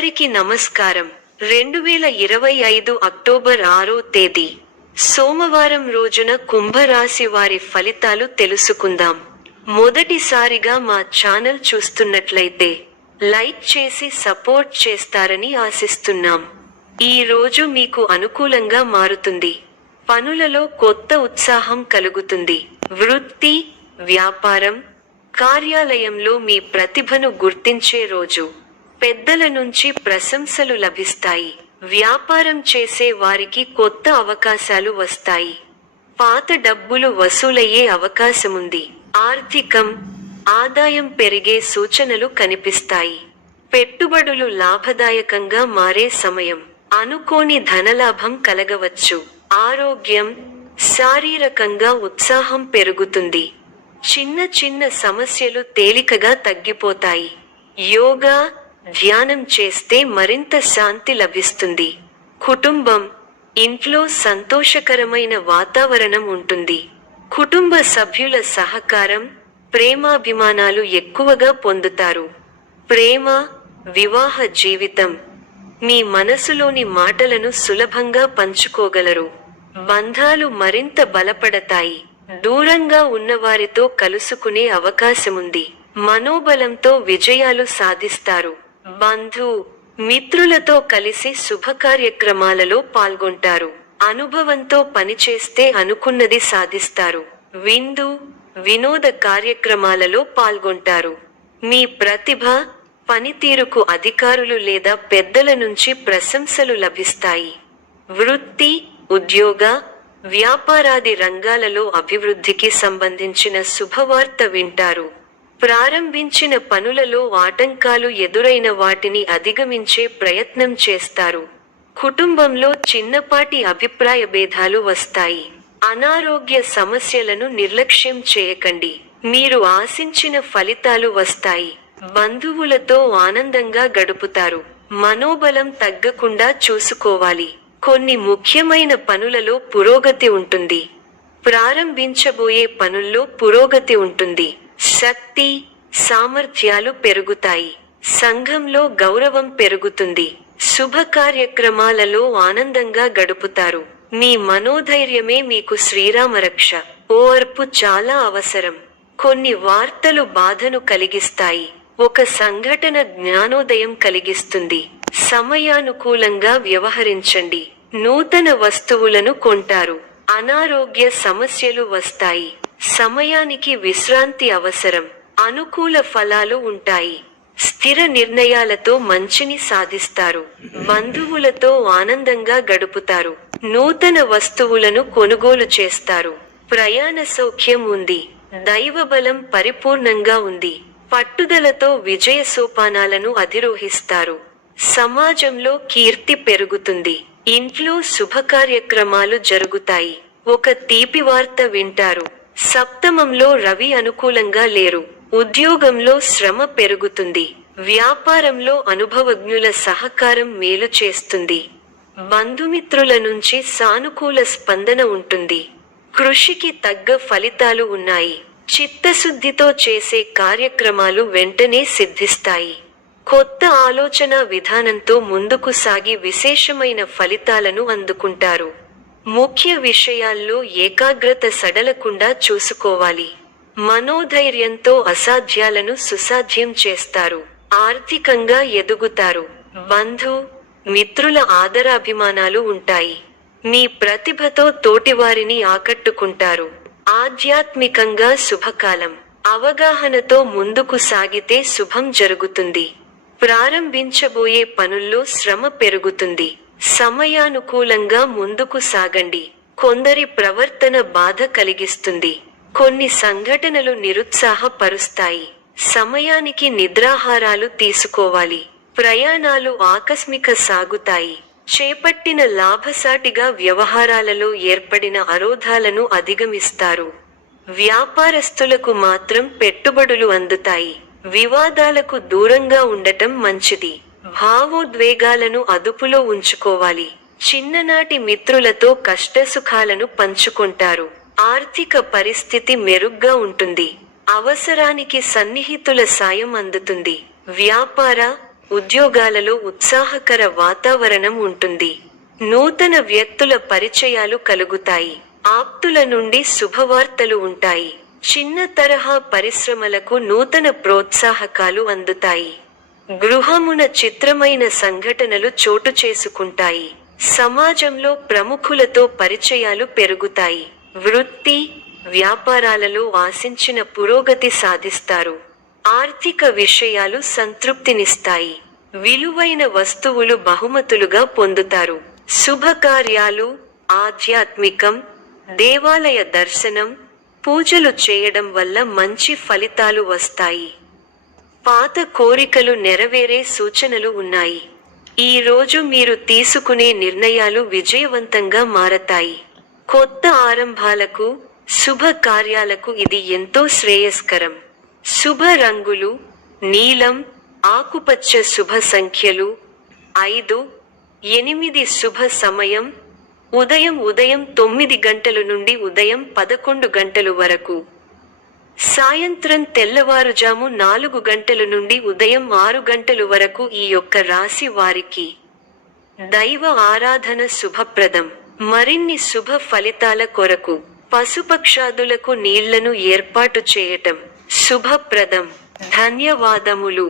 అందరికీ నమస్కారం. 2025 అక్టోబర్ 6వ తేదీ సోమవారం రోజున కుంభరాశి వారి ఫలితాలు తెలుసుకుందాం. మొదటిసారిగా మా ఛానల్ చూస్తున్నట్లయితే లైక్ చేసి సపోర్ట్ చేస్తారని ఆశిస్తున్నాం. ఈ రోజు మీకు అనుకూలంగా మారుతుంది. పనులలో కొత్త ఉత్సాహం కలుగుతుంది. వృత్తి, వ్యాపారం, కార్యాలయంలో మీ ప్రతిభను గుర్తించే రోజు. పెద్దల నుంచి ప్రశంసలు లభిస్తాయి. వ్యాపారం చేసే వారికి కొత్త అవకాశాలు వస్తాయి. పాత డబ్బులు వసూలయ్యే అవకాశముంది. ఆర్థికం, ఆదాయం పెరిగే సూచనలు కనిపిస్తాయి. పెట్టుబడులు లాభదాయకంగా మారే సమయం. అనుకోని ధనలాభం కలగవచ్చు. ఆరోగ్యం, శారీరకంగా ఉత్సాహం పెరుగుతుంది. చిన్న చిన్న సమస్యలు తేలికగా తగ్గిపోతాయి. యోగా, ధ్యానం చేస్తే మరింత శాంతి లభిస్తుంది. కుటుంబం, ఇంట్లో సంతోషకరమైన వాతావరణం ఉంటుంది. కుటుంబ సభ్యుల సహకారం, ప్రేమాభిమానాలు ఎక్కువగా పొందుతారు. ప్రేమ, వివాహ జీవితం, మీ మనసులోని మాటలను సులభంగా పంచుకోగలరు. బంధాలు మరింత బలపడతాయి. దూరంగా ఉన్నవారితో కలుసుకునే అవకాశముంది. మనోబలంతో విజయాలు సాధిస్తారు. బంధు, మిత్రులతో కలిసి శుభకార్యక్రమాలలో పాల్గొంటారు. అనుభవంతో పనిచేస్తే అనుకున్నది సాధిస్తారు. విందు, వినోద కార్యక్రమాలలో పాల్గొంటారు. మీ ప్రతిభ, పనితీరుకు అధికారులు లేదా పెద్దల నుంచి ప్రశంసలు లభిస్తాయి. వృత్తి, ఉద్యోగ, వ్యాపారాది రంగాలలో అభివృద్ధికి సంబంధించిన శుభవార్త వింటారు. ప్రారంభించిన పనులలో ఆటంకాలు ఎదురైన వాటిని అధిగమించే ప్రయత్నం చేస్తారు. కుటుంబంలో చిన్నపాటి అభిప్రాయ భేదాలు వస్తాయి. అనారోగ్య సమస్యలను నిర్లక్ష్యం చేయకండి. మీరు ఆశించిన ఫలితాలు వస్తాయి. బంధువులతో ఆనందంగా గడుపుతారు. మనోబలం తగ్గకుండా చూసుకోవాలి. కొన్ని ముఖ్యమైన పనులలో పురోగతి ఉంటుంది. ప్రారంభించబోయే పనుల్లో పురోగతి ఉంటుంది. శక్తి, సామర్థ్యాలు పెరుగుతాయి. సంఘంలో గౌరవం పెరుగుతుంది. శుభ కార్యక్రమాలలో ఆనందంగా గడుపుతారు. మీ మనోధైర్యమే మీకు శ్రీరామరక్ష. ఓర్పు చాలా అవసరం. కొన్ని వార్తలు బాధను కలిగిస్తాయి. ఒక సంఘటన జ్ఞానోదయం కలిగిస్తుంది. సమయానుకూలంగా వ్యవహరించండి. నూతన వస్తువులను కొంటారు. అనారోగ్య సమస్యలు వస్తాయి. సమయానికి విశ్రాంతి అవసరం. అనుకూల ఫలాలు ఉంటాయి. స్థిర నిర్ణయాలతో మంచిని సాధిస్తారు. బంధువులతో ఆనందంగా గడుపుతారు. నూతన వస్తువులను కొనుగోలు చేస్తారు. ప్రయాణ సౌఖ్యం ఉంది. దైవబలం పరిపూర్ణంగా ఉంది. పట్టుదలతో విజయ సోపానాలను అధిరోహిస్తారు. సమాజంలో కీర్తి పెరుగుతుంది. ఇంట్లో శుభకార్యక్రమాలు జరుగుతాయి. ఒక తీపి వార్త వింటారు. సప్తమంలో రవి అనుకూలంగా లేరు. ఉద్యోగంలో శ్రమ పెరుగుతుంది. వ్యాపారంలో అనుభవజ్ఞుల సహకారం మేలు చేస్తుంది. బంధుమిత్రుల నుంచి సానుకూల స్పందన ఉంటుంది. కృషికి తగ్గ ఫలితాలు ఉన్నాయి. చిత్తశుద్ధితో చేసే కార్యక్రమాలు వెంటనే సిద్ధిస్తాయి. కొత్త ఆలోచన విధానంతో ముందుకు సాగి విశేషమైన ఫలితాలను అందుకుంటారు. ముఖ్య విషయాల్లో ఏకాగ్రత సడలకుండా చూసుకోవాలి. మనోధైర్యంతో అసాధ్యాలను సుసాధ్యం చేస్తారు. ఆర్థికంగా ఎదుగుతారు. బంధు, మిత్రుల ఆదరాభిమానాలు ఉంటాయి. మీ ప్రతిభతో తోటివారిని ఆకట్టుకుంటారు. ఆధ్యాత్మికంగా శుభకాలం. అవగాహనతో ముందుకు సాగితే శుభం జరుగుతుంది. ప్రారంభించబోయే పనుల్లో శ్రమ పెరుగుతుంది. సమయానుకూలంగా ముందుకు సాగండి. కొందరి ప్రవర్తన బాధ కలిగిస్తుంది. కొన్ని సంఘటనలు నిరుత్సాహపరుస్తాయి. సమయానికి నిద్రాహారాలు తీసుకోవాలి. ప్రయాణాలు ఆకస్మిక సాగుతాయి. చేపట్టిన లాభసాటిగా వ్యవహారాలలో ఏర్పడిన అవరోధాలను అధిగమిస్తారు. వ్యాపారస్తులకు మాత్రం పెట్టుబడులు అందుతాయి. వివాదాలకు దూరంగా ఉండటం మంచిది. భావోద్వేగాలను అదుపులో ఉంచుకోవాలి. చిన్ననాటి మిత్రులతో కష్టసుఖాలను పంచుకుంటారు. ఆర్థిక పరిస్థితి మెరుగ్గా ఉంటుంది. అవసరానికి సన్నిహితుల సాయం అందుతుంది. వ్యాపార, ఉద్యోగాలలో ఉత్సాహకర వాతావరణం ఉంటుంది. నూతన వ్యక్తుల పరిచయాలు కలుగుతాయి. ఆప్తుల నుండి శుభవార్తలు ఉంటాయి. చిన్న తరహా పరిశ్రమలకు నూతన ప్రోత్సాహకాలు అందుతాయి. గృహమున చిత్రమైన సంఘటనలు చోటు చేసుకుంటాయి. సమాజంలో ప్రముఖులతో పరిచయాలు పెరుగుతాయి. వృత్తి, వ్యాపారాలలో ఆశించిన పురోగతి సాధిస్తారు. ఆర్థిక విషయాలు సంతృప్తినిస్తాయి. విలువైన వస్తువులు బహుమతులుగా పొందుతారు. శుభకార్యాలు, ఆధ్యాత్మికం, దేవాలయ దర్శనం, పూజలు చేయడం వల్ల మంచి ఫలితాలు వస్తాయి. పాత కోరికలు నెరవేరే సూచనలు ఉన్నాయి. ఈ రోజు మీరు తీసుకునే నిర్ణయాలు విజయవంతంగా మారతాయి. కొత్త ఆరంభాలకు, శుభ కార్యాలకు ఇది ఎంతో శ్రేయస్కరం. శుభ రంగులు: నీలం, ఆకుపచ్చ. శుభ సంఖ్యలు: 5, 8. శుభ సమయం: ఉదయం 9 గంటల నుండి ఉదయం 11 గంటల వరకు. సాయంత్రం తెల్లవారుజాము 4 గంటల నుండి ఉదయం 6 గంటల వరకు. ఈ యొక్క రాశి వారికి దైవ ఆరాధన శుభప్రదం. మరిన్ని శుభ ఫలితాల కొరకు పశుపక్షాదులకు నీళ్లను ఏర్పాటు చేయటం శుభప్రదం. ధన్యవాదములు.